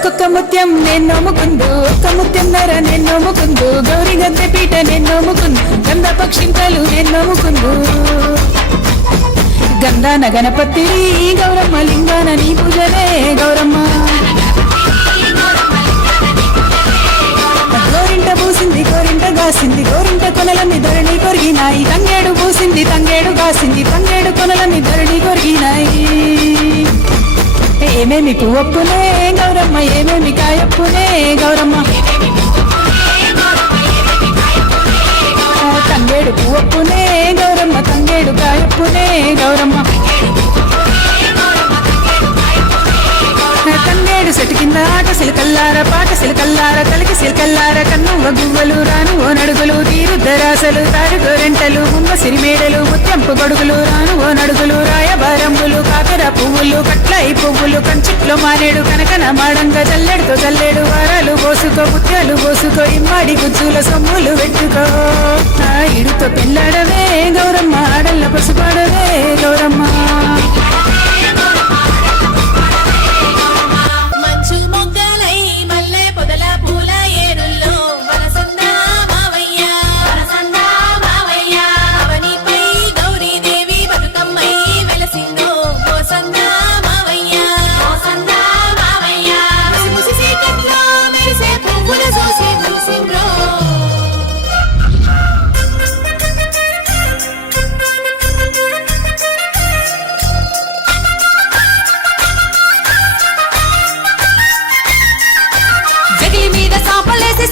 ఒక్కొక్క ముత్యం నేను నమ్ముకుందు, ఒక్క ముత్యం నర నేను నమ్ముకుందు, గౌరీ గద్దె పీట నేను నమ్ముకుందు, గంధ పక్షింతలు నేను నమ్ముకుందు. గంధాన గణపతి గౌరమ్మ లింగాన నీ పూజలే గౌరమ్మ. గోరింట పూసింది గోరింట గాసింది, గోరింట కొనలన్నీ ధరణి కొరిగినాయి. తంగేడు పూసింది తంగేడు గాసింది, తంగేడు కొనలన్నీ ధరణి కొరిగినాయి. ఏమేమి పువ్వప్పునే గౌరమ్మ, ఏమేమి కాయప్పునే గౌరమ్మ. తంగేడు పువ్వప్పునే గౌరమ్మ, తంగేడు కాయప్పునే గౌరమ్మ. తంగేడు సెటు కింద ఆట సిలకల్లార, పాట సిలకల్లార, కలికి సిలకల్లార, కన్నువ గువ్వలు రాను ఓ నడుగులు, తీరుద్దరాసలు తారు గోరెంటలు, ముమ్మ సిరిమేడలు, ముత్యంపు గొడుగులు రాను ఓ నడుగులు, రాయబారంబులు, కాకర పువ్వులు, కట్లయి పువ్వులు, కంచిట్లో మారేడు, కనకన మాడంగ జల్లెడుతో జల్లెడు, వారాలు పోసుకో ముత్యాలు పోసుకో, ఇమ్మాడి గుజ్జుల సొమ్ములు పెట్టుకో. ఇడుతో పెళ్ళాడవే గౌరమ్మ, ఆడల్ల పసుపాడవే గౌరమ్మ.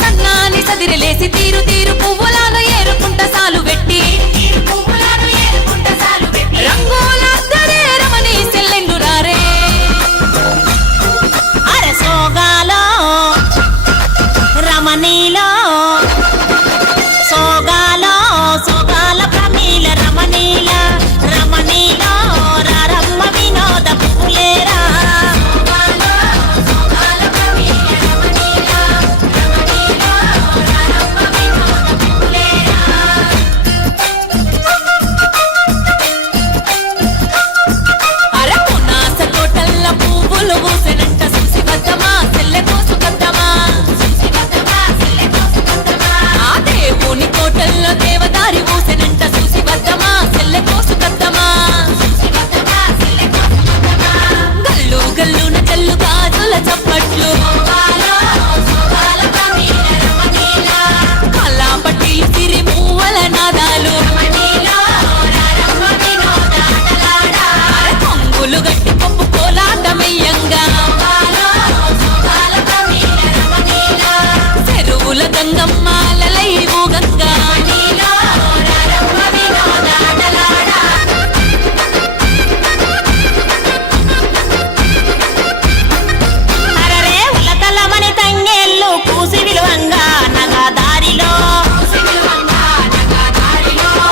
సన్నాని సదిరలేసి తీరు తీరు పువ్వులను ఏరుకుంట సాలు పెట్టి, రంగుల రమణి సెల్లెండు రారే. అరే సోగాలో రమణీలో, సోగాలో సోగాల ప్రమీల రమణీల, రమణీలో రారమ్మ వినోద పువ్వులేరా. దేవదారి ఊసెనంట చూసి వద్దమా, సెల్లె కోసు కద్దమా. గల్లు గల్లున జల్లు గాజుల చప్పట్లు, కల్లా పట్టీలు సిరి మూవల నాదాలు, కొంగులు గట్టి పప్పు కోలాటమయ్యంగా, చెరువుల గంగమ్మాలలై ఊగంగా. పూసి విలువంగా నగదారిలో,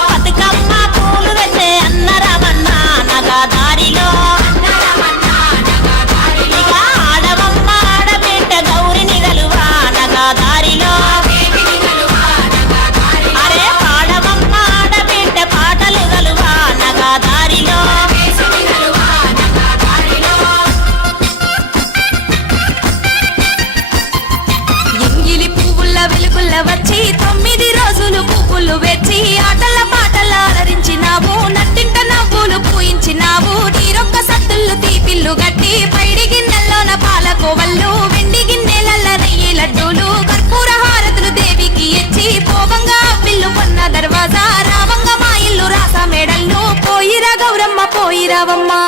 బతుకమ్మ పూలు పెట్టే అన్నరమన్న నగదారిలో. ఇక ఆడవమ్మ ఆడబిడ్డ గౌరిని గలువా నగదారిలో. అరే పాడవమ్మ ఆడబిడ్డ పాటలు గలువా నగదారిలో. వెలుగుల్ల వచ్చి 9 రోజులు పువ్వులు వెచ్చి, ఆటల పాటల అలరించినావు, నట్టింట నవ్వులు పూయించినావు. నీరొక్క సత్తుళ్ళు తీపిల్లు గట్టి, పైడి గిన్నెల్లోన పాలకోవళ్ళు, వెండి గిన్నెలల్ల నెయ్యి లడ్డూలు, కర్పూర హారతులు దేవికి ఇచ్చి, పోవంగా పిల్లు పొన్న దర్వాజా, రావంగా మా ఇల్లు రాస మేడల్లు, పోయిరా గౌరమ్మ పోయిరావమ్మా.